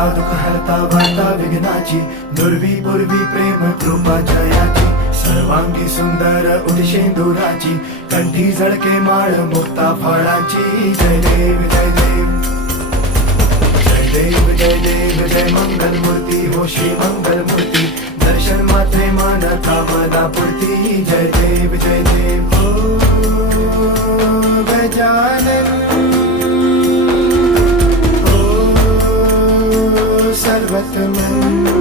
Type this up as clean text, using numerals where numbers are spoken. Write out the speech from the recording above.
करता दुःख हरता वार्ता विघ्नाची, दुर्वी पूर्वी प्रेम कृपा जयाची, सर्वांगी सुंदर उदिशेंदुराची, कंठी झळके माळ मुक्ता फळाची. जय देव जय देव जय देव जय देव जय मंगल मूर्ती हो श्री मंगल मूर्ती, दर्शन मात्रे मन कामना पूर्ती. जय देव हो गजानन सर्वतमन